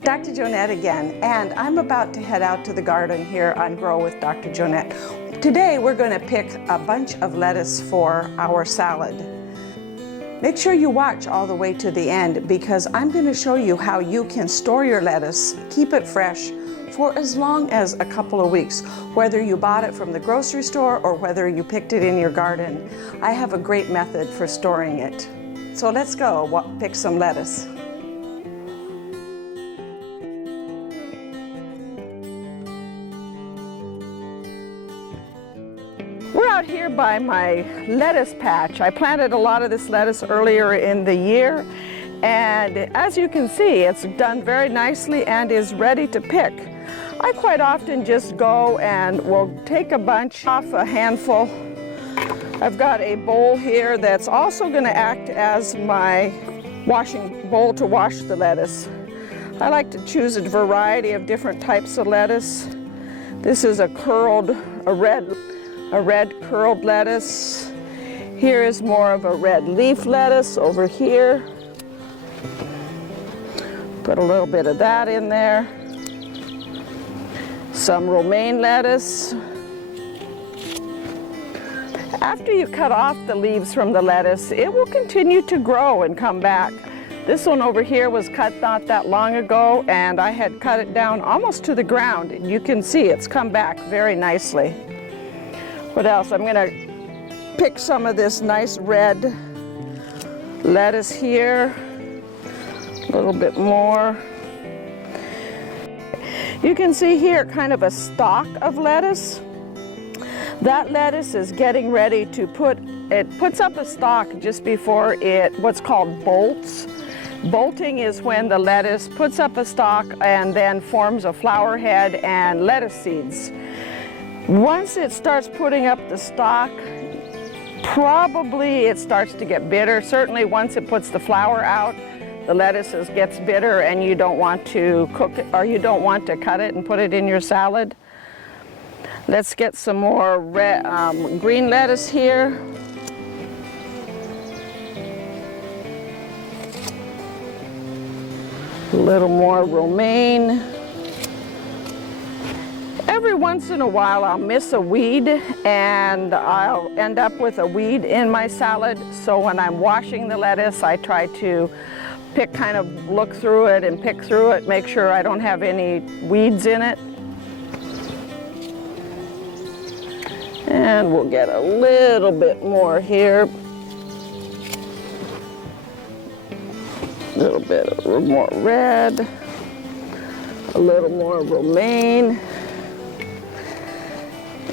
Dr. Joanette again, and I'm about to head out to the garden here on Grow with Dr. Joanette. Today we're going to pick a bunch of lettuce for our salad. Make sure you watch all the way to the end because I'm going to show you how you can store your lettuce, keep it fresh for as long as a couple of weeks, whether you bought it from the grocery store or whether you picked it in your garden. I have a great method for storing it. So let's go pick some lettuce. We're out here by my lettuce patch. I planted a lot of this lettuce earlier in the year, and as you can see, it's done very nicely and is ready to pick. I quite often just go and will take a bunch off a handful. I've got a bowl here that's also going to act as my washing bowl to wash the lettuce. I like to choose a variety of different types of lettuce. This is a red curled lettuce. Here is more of a red leaf lettuce over here. Put a little bit of that in there. Some romaine lettuce. After you cut off the leaves from the lettuce, it will continue to grow and come back. This one over here was cut not that long ago, and I had cut it down almost to the ground. You can see it's come back very nicely. What else? I'm going to pick some of this nice red lettuce here. A little bit more. You can see here kind of a stalk of lettuce. That lettuce is getting ready to puts up a stalk just before what's called bolts. Bolting is when the lettuce puts up a stalk and then forms a flower head and lettuce seeds. Once it starts putting up the stalk, probably it starts to get bitter. Certainly once it puts the flower out, the lettuce gets bitter and you don't want to cook it, or you don't want to cut it and put it in your salad. Let's get some more green lettuce here. A little more romaine. Every once in a while I'll miss a weed and I'll end up with a weed in my salad. So when I'm washing the lettuce, I try to look through it and pick through it, make sure I don't have any weeds in it. And we'll get a little bit more here. A little bit more red, a little more romaine.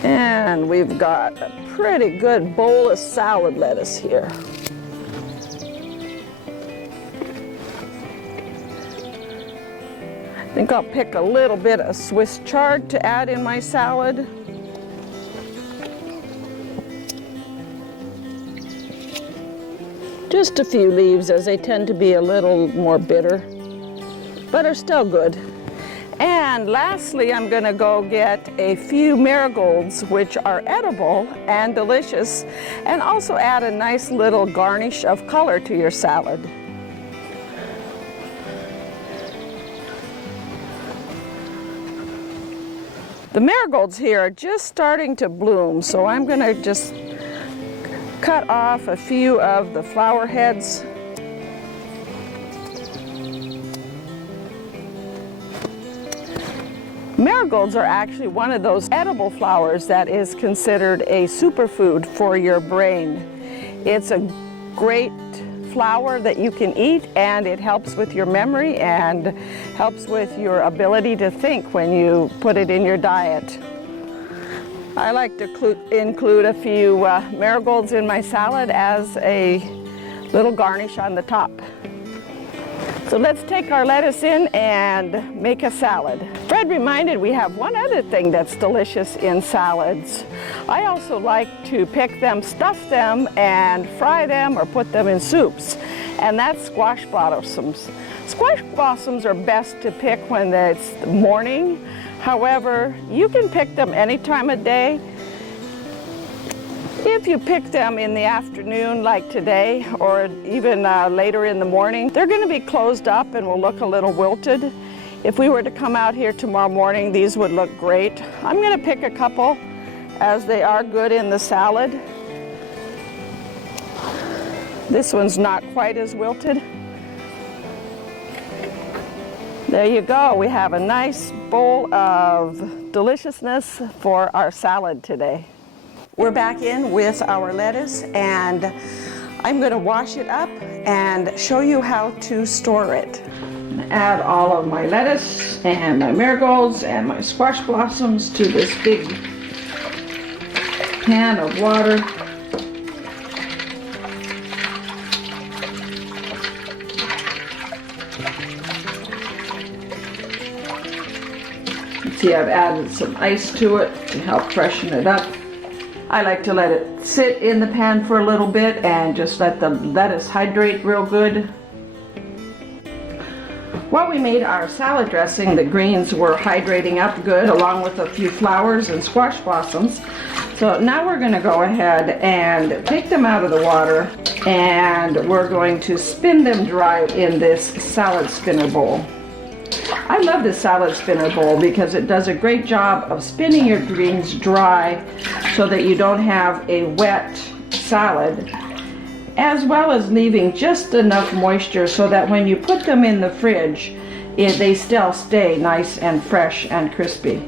And we've got a pretty good bowl of salad lettuce here. I think I'll pick a little bit of Swiss chard to add in my salad. Just a few leaves, as they tend to be a little more bitter, but are still good. And lastly, I'm going to go get a few marigolds, which are edible and delicious, and also add a nice little garnish of color to your salad. The marigolds here are just starting to bloom, so I'm going to just cut off a few of the flower heads. Marigolds are actually one of those edible flowers that is considered a superfood for your brain. It's a great flower that you can eat, and it helps with your memory and helps with your ability to think when you put it in your diet. I like to include a few marigolds in my salad as a little garnish on the top. So let's take our lettuce in and make a salad. Fred reminded we have one other thing that's delicious in salads. I also like to pick them, stuff them, and fry them or put them in soups, and that's squash blossoms. Squash blossoms are best to pick when it's morning. However, you can pick them any time of day. If you pick them in the afternoon like today, or even later in the morning, they're going to be closed up and will look a little wilted. If we were to come out here tomorrow morning, these would look great. I'm going to pick a couple as they are good in the salad. This one's not quite as wilted. There you go. We have a nice bowl of deliciousness for our salad today. We're back in with our lettuce, and I'm going to wash it up and show you how to store it. Add all of my lettuce and my marigolds and my squash blossoms to this big pan of water. See, I've added some ice to it to help freshen it up. I like to let it sit in the pan for a little bit and just let the lettuce hydrate real good. While we made our salad dressing, the greens were hydrating up good along with a few flowers and squash blossoms. So now we're going to go ahead and take them out of the water, and we're going to spin them dry in this salad spinner bowl. I love this salad spinner bowl because it does a great job of spinning your greens dry so that you don't have a wet salad, as well as leaving just enough moisture so that when you put them in the fridge, they still stay nice and fresh and crispy.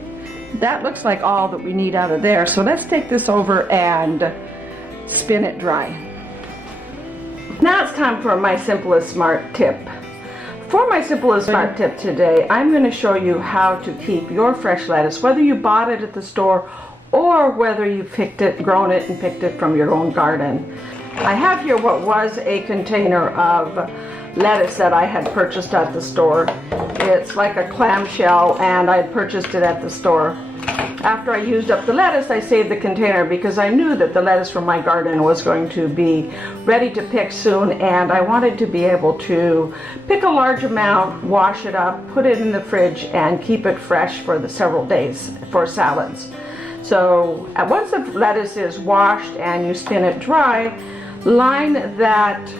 That looks like all that we need out of there, so let's take this over and spin it dry. Now it's time for my simplest smart tip. For my simplest smart tip today, I'm going to show you how to keep your fresh lettuce, whether you bought it at the store or whether you picked it, grown it, and picked it from your own garden. I have here what was a container of lettuce that I had purchased at the store. It's like a clamshell, and I had purchased it at the store. After I used up the lettuce, I saved the container because I knew that the lettuce from my garden was going to be ready to pick soon, and I wanted to be able to pick a large amount, wash it up, put it in the fridge, and keep it fresh for the several days for salads. So once the lettuce is washed and you spin it dry, line that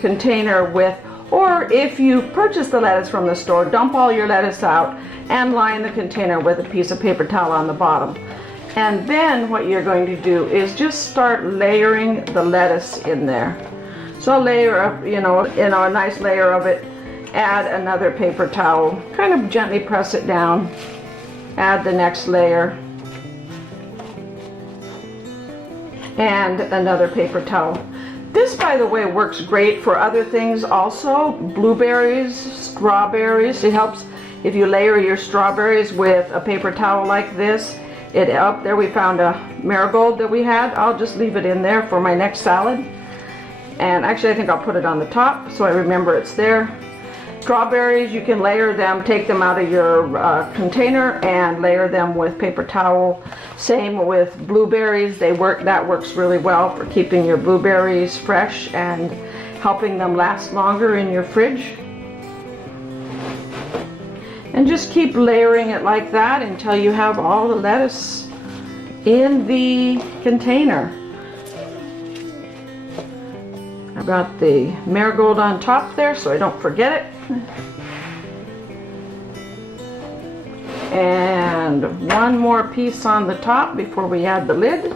container with, or if you purchase the lettuce from the store, dump all your lettuce out and line the container with a piece of paper towel on the bottom. And then what you're going to do is just start layering the lettuce in there. So a layer of, a nice layer of it, add another paper towel, kind of gently press it down, add the next layer, and another paper towel. This, by the way, works great for other things also. Blueberries, strawberries. It helps if you layer your strawberries with a paper towel like this. Up there we found a marigold that we had. I'll just leave it in there for my next salad. And actually I think I'll put it on the top so I remember it's there. Strawberries, you can layer them, take them out of your container and layer them with paper towel. Same with blueberries, that works really well for keeping your blueberries fresh and helping them last longer in your fridge. And just keep layering it like that until you have all the lettuce in the container. I've got the marigold on top there so I don't forget it. And one more piece on the top before we add the lid.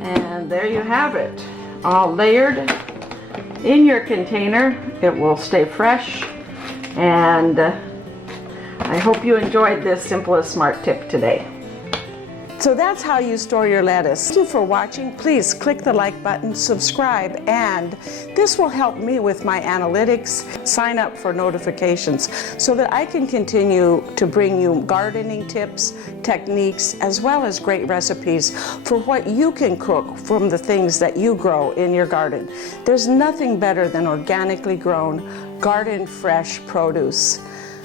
And there you have it, all layered in your container. It will stay fresh, and I hope you enjoyed this simplest smart tip today. So that's how you store your lettuce. Thank you for watching. Please click the like button, subscribe, and this will help me with my analytics. Sign up for notifications so that I can continue to bring you gardening tips, techniques, as well as great recipes for what you can cook from the things that you grow in your garden. There's nothing better than organically grown, garden fresh produce.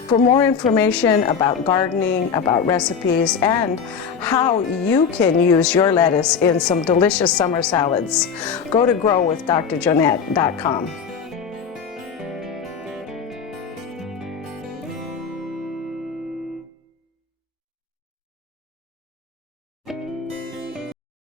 For more information about gardening, about recipes, and how you can use your lettuce in some delicious summer salads, go to growwithdrjoanette.com.